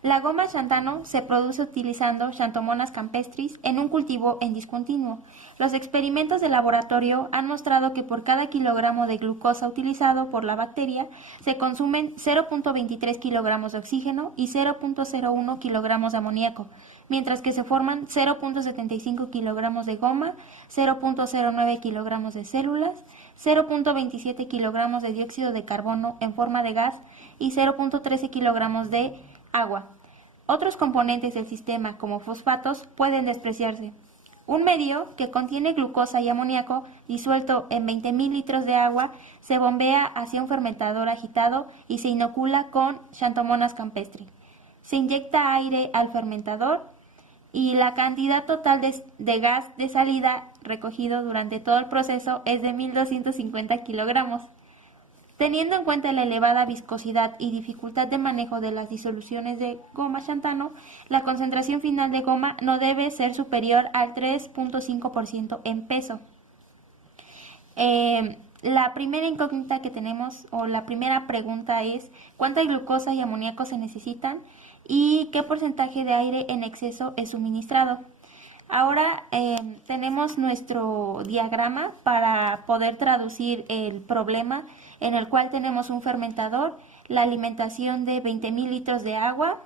La goma xantano se produce utilizando Xanthomonas campestris en un cultivo en discontinuo. Los experimentos de laboratorio han mostrado que por cada kilogramo de glucosa utilizado por la bacteria se consumen 0.23 kilogramos de oxígeno y 0.01 kilogramos de amoníaco, mientras que se forman 0.75 kilogramos de goma, 0.09 kilogramos de células, 0.27 kilogramos de dióxido de carbono en forma de gas y 0.13 kilogramos de agua. Otros componentes del sistema, como fosfatos, pueden despreciarse. Un medio que contiene glucosa y amoníaco disuelto en 20.000 litros de agua se bombea hacia un fermentador agitado y se inocula con Xanthomonas campestri. Se inyecta aire al fermentador y la cantidad total de gas de salida recogido durante todo el proceso es de 1.250 kilogramos. Teniendo en cuenta la elevada viscosidad y dificultad de manejo de las disoluciones de goma xantano, la concentración final de goma no debe ser superior al 3.5% en peso. La primera incógnita que tenemos, o la primera pregunta es, ¿cuánta glucosa y amoníaco se necesitan? ¿Y qué porcentaje de aire en exceso es suministrado? Ahora tenemos nuestro diagrama para poder traducir el problema, en el cual tenemos un fermentador, la alimentación de 20.000 litros de agua,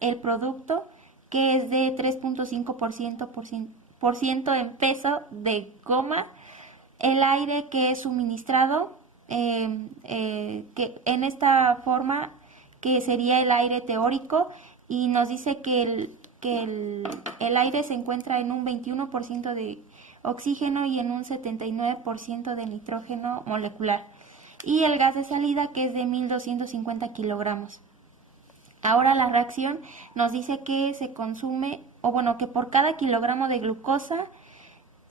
el producto que es de 3.5% en peso de goma, el aire que es suministrado, que en esta forma que sería el aire teórico, y nos dice que el aire se encuentra en un 21% de oxígeno y en un 79% de nitrógeno molecular, y el gas de salida que es de 1.250 kilogramos. Ahora la reacción nos dice que se consume, o bueno, que por cada kilogramo de glucosa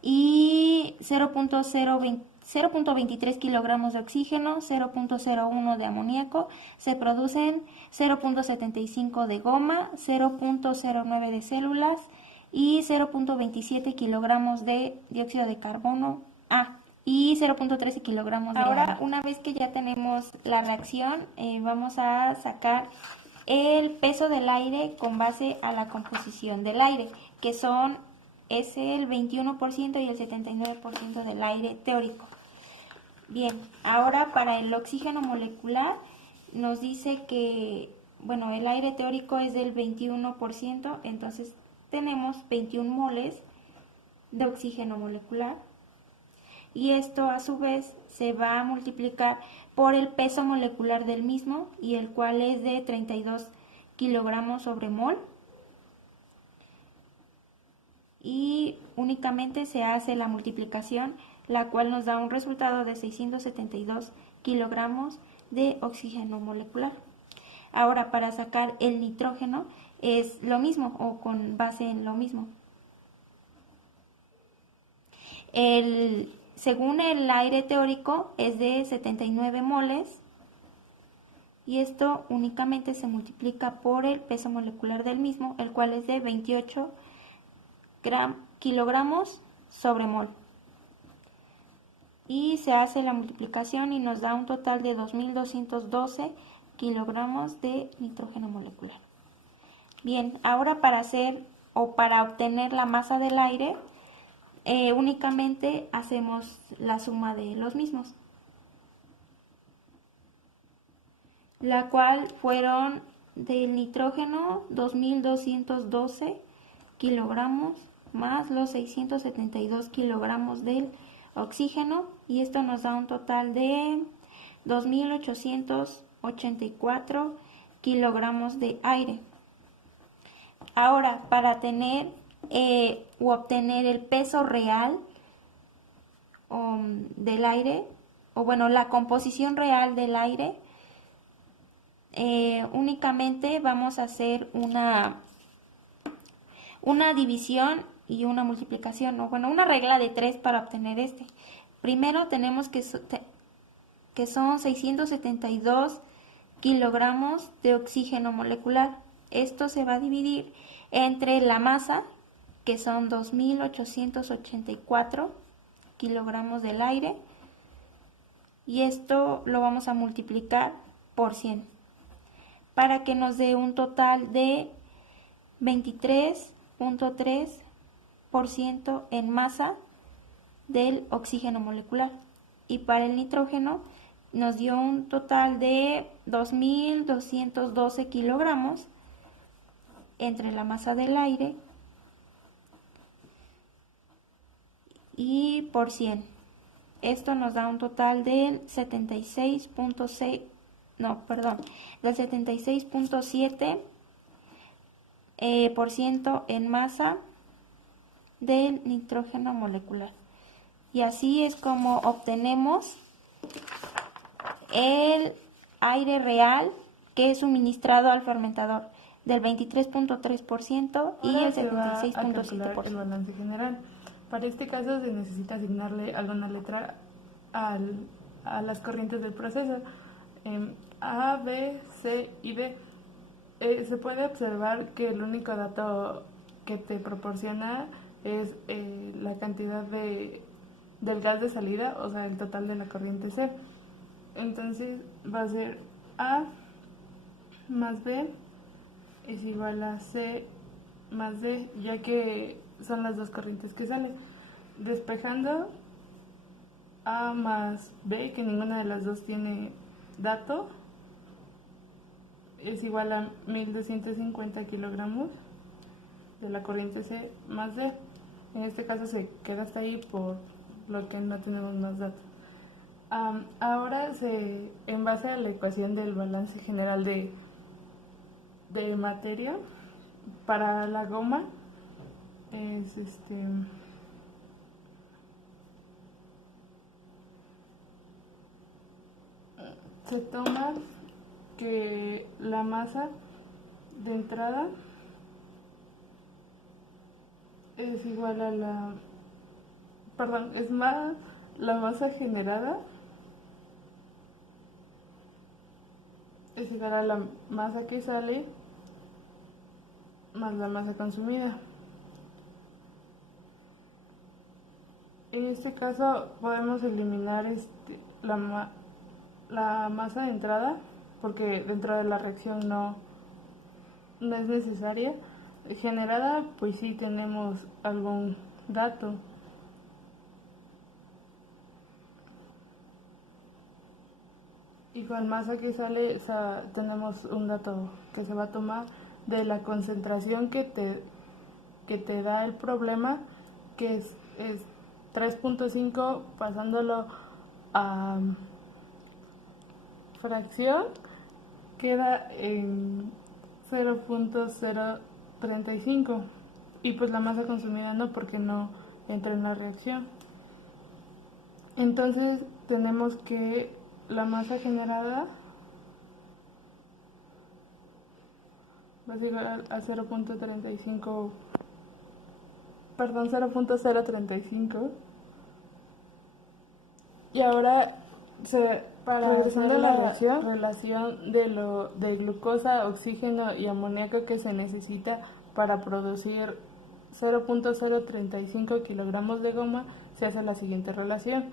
y 0.23 kilogramos de oxígeno, 0.01 de amoníaco, se producen 0.75 de goma, 0.09 de células y 0.27 kilogramos de dióxido de carbono y 0.13 kilogramos de agua. Ahora, una vez que ya tenemos la reacción, vamos a sacar el peso del aire con base a la composición del aire, que es el 21% y el 79% del aire teórico. Bien, ahora para el oxígeno molecular nos dice que, bueno, el aire teórico es del 21%, entonces tenemos 21 moles de oxígeno molecular, y esto a su vez se va a multiplicar por el peso molecular del mismo, y el cual es de 32 kilogramos sobre mol, y únicamente se hace la multiplicación, la cual nos da un resultado de 672 kilogramos de oxígeno molecular. Ahora, para sacar el nitrógeno es lo mismo, o con base en lo mismo. Según el aire teórico es de 79 moles, y esto únicamente se multiplica por el peso molecular del mismo, el cual es de 28 kilogramos sobre mol, y se hace la multiplicación y nos da un total de 2.212 kilogramos de nitrógeno molecular. Bien, ahora para obtener la masa del aire, únicamente hacemos la suma de los mismos, la cual fueron del nitrógeno 2.212 kilogramos más los 672 kilogramos del oxígeno, y esto nos da un total de 2.884 kilogramos de aire. Ahora, para tener u obtener el peso real del aire, o bueno, la composición real del aire, únicamente vamos a hacer una división y una multiplicación, o bueno, una regla de 3 para obtener este. Primero tenemos que son 672 kilogramos de oxígeno molecular. Esto se va a dividir entre la masa, que son 2.884 kilogramos del aire, y esto lo vamos a multiplicar por 100. para que nos dé un total de 23.3% en masa del oxígeno molecular. Y para el nitrógeno nos dio un total de 2.212 kilogramos entre la masa del aire y por 100. Esto nos da un total del 76.6, del 76.7 por ciento en masa del nitrógeno molecular. Y así es como obtenemos el aire real que es suministrado al fermentador, del 23.3% y el 76.7%. El balance general. Para este caso se necesita asignarle alguna letra a las corrientes del proceso. A, B, C y D. Se puede observar que el único dato que te proporciona es la cantidad del gas de salida, o sea, el total de la corriente C. Entonces va a ser A más B es igual a C más D, ya que son las dos corrientes que salen. Despejando A más B, que ninguna de las dos tiene dato, es igual a 1250 kilogramos de la corriente C más D. En este caso se queda hasta ahí por lo que no tenemos más datos. Ahora en base a la ecuación del balance general de materia, para la goma es se toma que la masa de entrada es igual a la masa generada es igual a la masa que sale más la masa consumida. En este caso podemos eliminar la masa de entrada, porque dentro de la reacción no es necesaria. Generada, pues sí tenemos algún dato. Y con masa que sale, tenemos un dato que se va a tomar de la concentración que te da el problema, que es 3.5, pasándolo a fracción, queda en 0.035, y pues la masa consumida no, porque no entra en la reacción. Entonces tenemos que la masa generada va a llegar a 0.35, perdón, 0.035. Y ahora regresando a la relación de glucosa, oxígeno y amoníaco que se necesita para producir 0.035 kilogramos de goma, se hace la siguiente relación.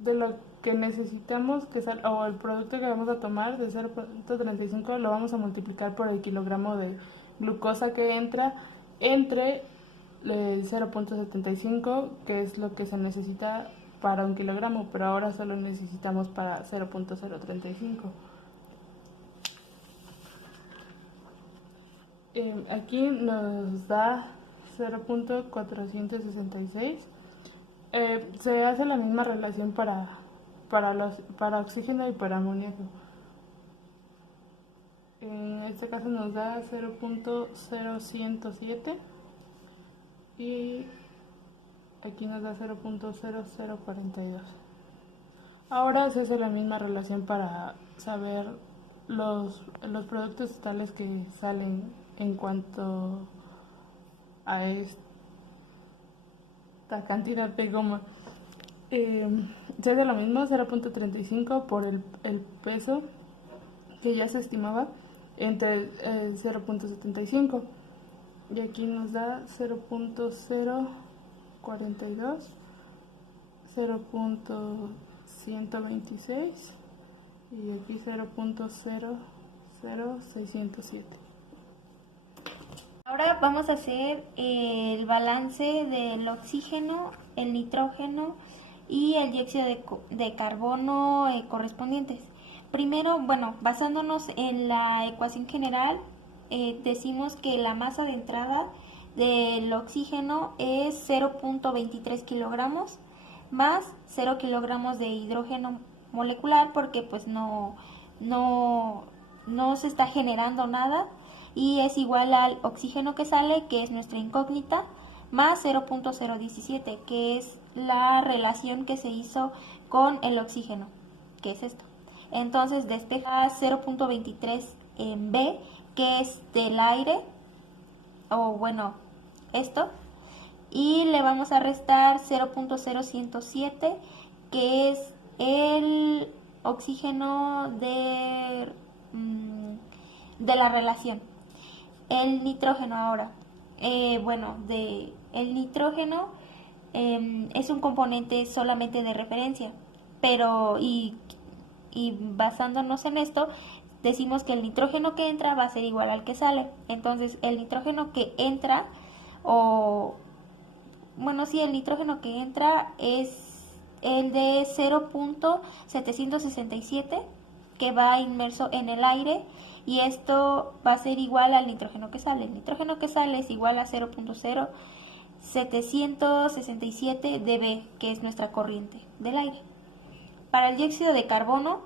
De lo que necesitamos o el producto que vamos a tomar de 0.35 lo vamos a multiplicar por el kilogramo de glucosa que entra entre el 0.75, que es lo que se necesita para 1 kilogramo, pero ahora solo necesitamos para 0.035. Aquí nos da 0.466. Se hace la misma relación para oxígeno y para amoníaco. En este caso nos da 0.0107 y aquí nos da 0.0042. Ahora se hace la misma relación para saber los productos totales que salen en cuanto a esta cantidad de goma. Se hace lo mismo, 0.35 por el peso que ya se estimaba entre 0.75, y aquí nos da 0.042, 0.126 y aquí 0.00607. Ahora vamos a hacer el balance del oxígeno, el nitrógeno y el dióxido de carbono correspondientes. Primero, bueno, basándonos en la ecuación general, decimos que la masa de entrada del oxígeno es 0.23 kilogramos más 0 kilogramos de hidrógeno molecular, porque pues no se está generando nada, y es igual al oxígeno que sale, que es nuestra incógnita, más 0.017, que es la relación que se hizo con el oxígeno, que es esto. Entonces despeja 0.23 en B, que es del aire, o bueno, esto, y le vamos a restar 0.0107, que es el oxígeno de la relación. El nitrógeno ahora, el nitrógeno es un componente solamente de referencia, pero y basándonos en esto, decimos que el nitrógeno que entra va a ser igual al que sale. Entonces el nitrógeno que entra, el nitrógeno que entra es el de 0.767, que va inmerso en el aire, y esto va a ser igual al nitrógeno que sale. El nitrógeno que sale es igual a 0.0767 dB, que es nuestra corriente del aire. Para el dióxido de carbono,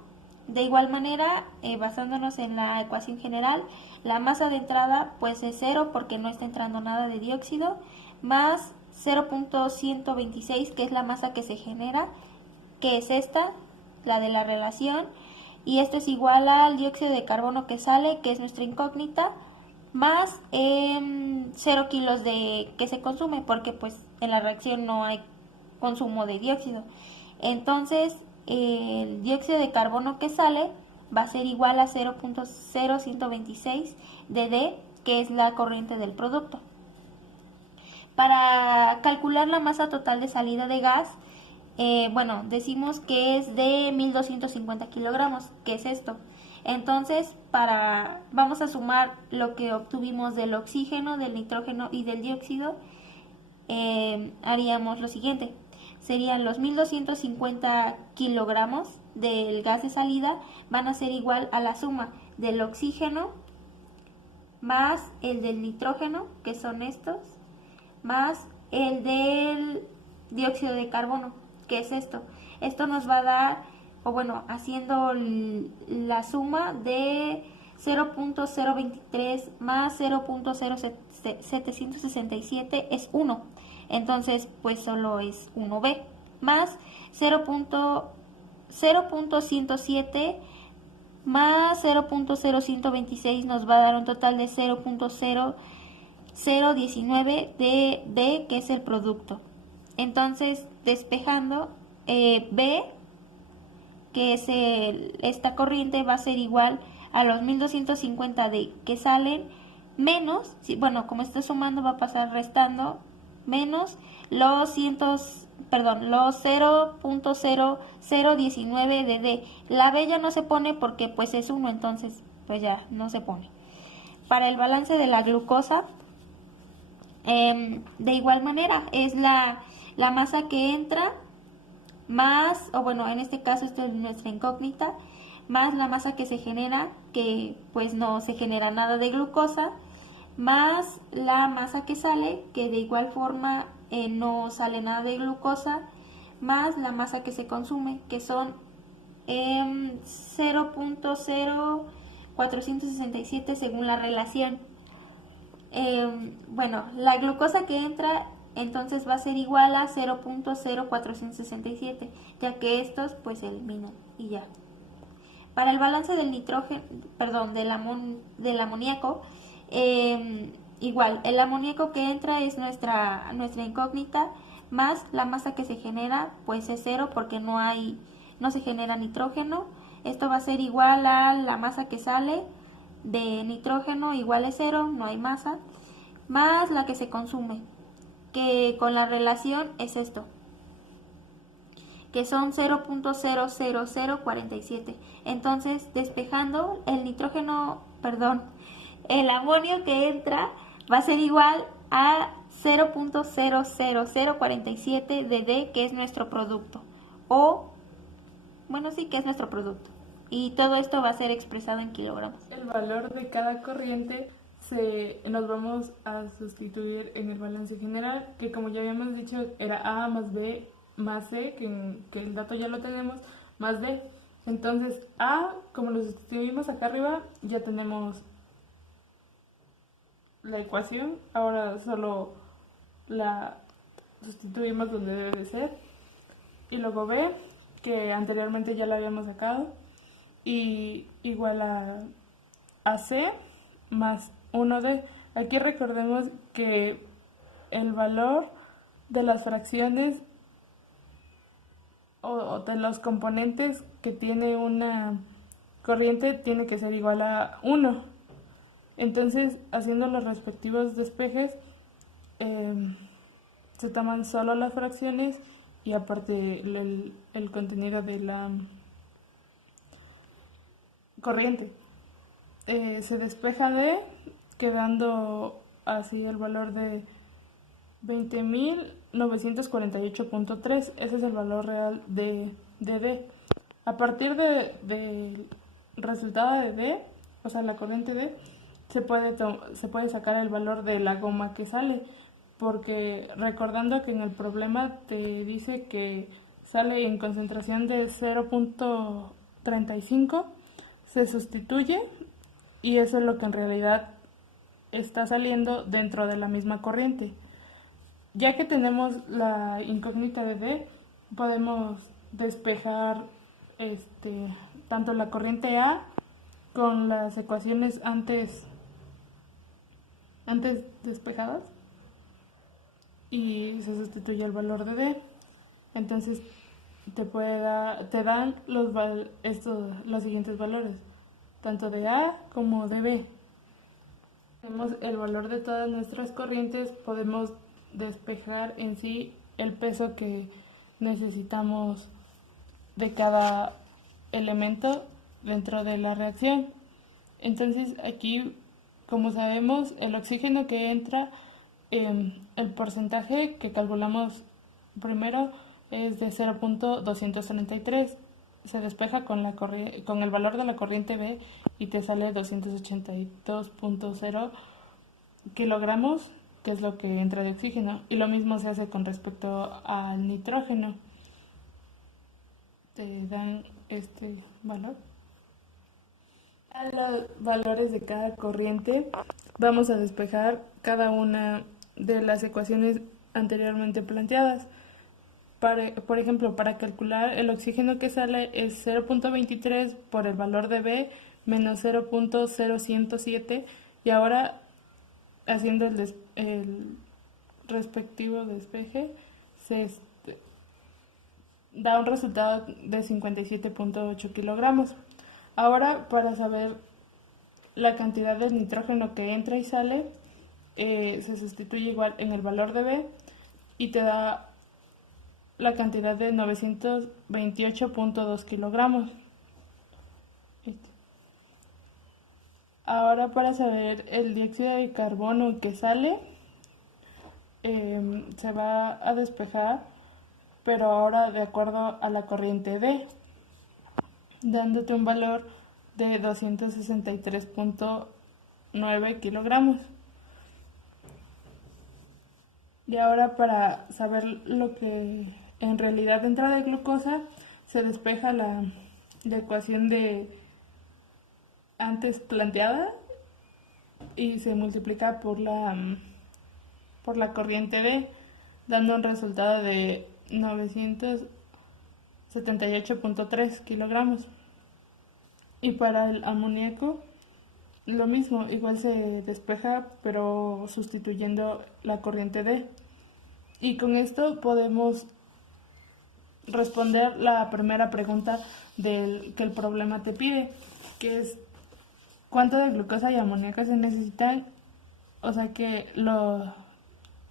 de igual manera, basándonos en la ecuación general, la masa de entrada pues es 0 porque no está entrando nada de dióxido, más 0.126, que es la masa que se genera, que es esta, la de la relación, y esto es igual al dióxido de carbono que sale, que es nuestra incógnita, más 0 kilos que se consume, porque pues en la reacción no hay consumo de dióxido. Entonces el dióxido de carbono que sale va a ser igual a 0.0126 de D, que es la corriente del producto. Para calcular la masa total de salida de gas, decimos que es de 1250 kilogramos, que es esto. Entonces, vamos a sumar lo que obtuvimos del oxígeno, del nitrógeno y del dióxido. Haríamos lo siguiente: serían los 1250 kilogramos del gas de salida, van a ser igual a la suma del oxígeno más el del nitrógeno, que son estos, más el del dióxido de carbono, que es esto. Esto nos va a dar, haciendo la suma de 0.023 más 0.0767 es 1. Entonces, pues solo es 1B, más 0.107 más 0.0126 nos va a dar un total de 0.0019 de D, que es el producto. Entonces, despejando, B, que es esta corriente, va a ser igual a los 1250 D que salen, menos, como está sumando va a pasar restando, menos los 0.0019 de D. La B ya no se pone porque pues es 1, entonces pues ya no se pone. Para el balance de la glucosa, de igual manera, es la masa que entra más, en este caso esto es nuestra incógnita, más la masa que se genera, que pues no se genera nada de glucosa, más la masa que sale, que de igual forma no sale nada de glucosa, más la masa que se consume, que son 0.0467 según la relación. La glucosa que entra entonces va a ser igual a 0.0467, ya que estos pues se eliminan y ya. Para el balance del del amoníaco, igual, el amoníaco que entra es nuestra incógnita, más la masa que se genera pues es 0 porque no se genera nitrógeno. Esto va a ser igual a la masa que sale de nitrógeno, igual es 0, no hay masa, más la que se consume, que con la relación es esto. que son 0.00047. Entonces, despejando el amonio que entra va a ser igual a 0.00047 de D, que es nuestro producto. Que es nuestro producto. Y todo esto va a ser expresado en kilogramos. El valor de cada corriente nos vamos a sustituir en el balance general, que como ya habíamos dicho era A más B más C, que el dato ya lo tenemos, más D. Entonces A, como lo sustituimos acá arriba, ya tenemos la ecuación. Ahora solo la sustituimos donde debe de ser. Y luego B, que anteriormente ya lo habíamos sacado, y igual a C más 1D. Aquí recordemos que el valor de las fracciones o de los componentes que tiene una corriente tiene que ser igual a 1. Entonces, haciendo los respectivos despejes, se toman solo las fracciones y aparte el contenido de la corriente. Se despeja D, quedando así el valor de 20.948.3. Ese es el valor real de D. A partir del resultado de D, o sea, la corriente D, se puede sacar el valor de la goma que sale, porque recordando que en el problema te dice que sale en concentración de 0.35, se sustituye y eso es lo que en realidad está saliendo dentro de la misma corriente. Ya que tenemos la incógnita de D, podemos despejar tanto la corriente A con las ecuaciones antes despejadas y se sustituye el valor de D. Entonces te dan los siguientes valores, tanto de A como de B. Tenemos el valor de todas nuestras corrientes, podemos despejar en sí el peso que necesitamos de cada elemento dentro de la reacción. Entonces aquí, como sabemos, el oxígeno que entra, el porcentaje que calculamos primero es de 0.233. Se despeja con el valor de la corriente B y te sale 282.0 kilogramos, que es lo que entra de oxígeno. Y lo mismo se hace con respecto al nitrógeno. Te dan este valor. A los valores de cada corriente vamos a despejar cada una de las ecuaciones anteriormente planteadas. Por ejemplo, para calcular el oxígeno que sale es 0.23 por el valor de B menos 0.0107, y ahora haciendo el respectivo despeje se da un resultado de 57.8 kilogramos. Ahora, para saber la cantidad de nitrógeno que entra y sale, se sustituye igual en el valor de B y te da la cantidad de 928.2 kilogramos. Ahora, para saber el dióxido de carbono que sale, se va a despejar, pero ahora de acuerdo a la corriente D, dándote un valor de 263.9 kilogramos. Y ahora, para saber lo que en realidad entra de glucosa, se despeja la ecuación de antes planteada y se multiplica por la corriente D, dando un resultado de 978.3 kilogramos. Y para el amoníaco lo mismo, igual se despeja pero sustituyendo la corriente D. Y con esto podemos responder la primera pregunta que el problema te pide, que es ¿cuánto de glucosa y amoníaco se necesitan? O sea que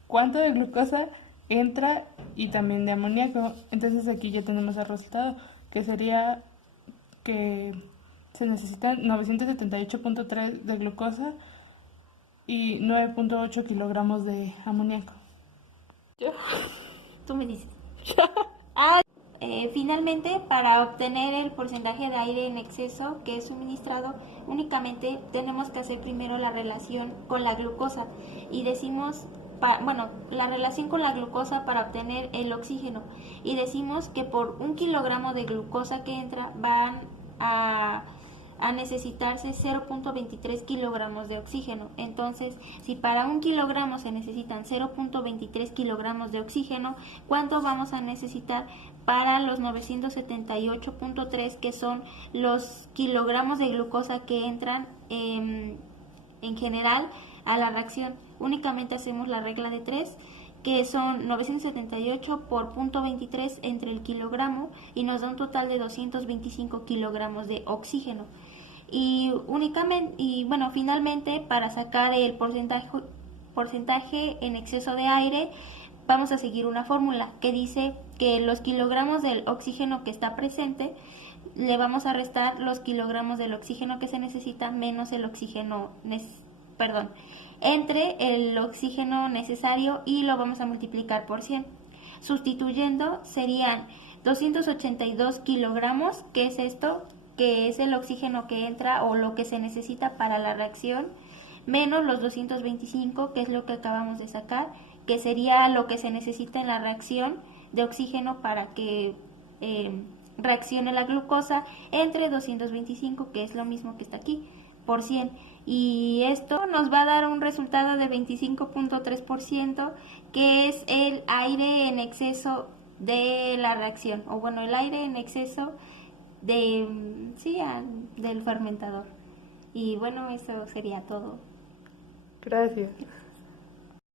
cuánto de glucosa entra y también de amoníaco. Entonces aquí ya tenemos el resultado, que sería que se necesitan 978.3 de glucosa y 9.8 kilogramos de amoníaco. Tú me dices. Finalmente, para obtener el porcentaje de aire en exceso que es suministrado, únicamente tenemos que hacer primero la relación con la glucosa y decimos, la relación con la glucosa para obtener el oxígeno, y decimos que por 1 kilogramo de glucosa que entra van a necesitarse 0.23 kilogramos de oxígeno. Entonces, si para 1 kilogramo se necesitan 0.23 kilogramos de oxígeno, ¿cuánto vamos a necesitar para los 978.3, que son los kilogramos de glucosa que entran en general a la reacción? Únicamente hacemos la regla de 3, que son 978 por 0.23 entre el kilogramo, y nos da un total de 225 kilogramos de oxígeno. Y finalmente, para sacar el porcentaje en exceso de aire, vamos a seguir una fórmula que dice que los kilogramos del oxígeno que está presente le vamos a restar los kilogramos del oxígeno que se necesita menos el oxígeno entre el oxígeno necesario, y lo vamos a multiplicar por 100. Sustituyendo, serían 282 kilogramos, que es esto, que es el oxígeno que entra o lo que se necesita para la reacción, menos los 225, que es lo que acabamos de sacar, que sería lo que se necesita en la reacción de oxígeno para que reaccione la glucosa, entre 225, que es lo mismo que está aquí, por 100. Y esto nos va a dar un resultado de 25.3%, que es el aire en exceso de la reacción, o el aire en exceso del fermentador. Y eso sería todo. Gracias.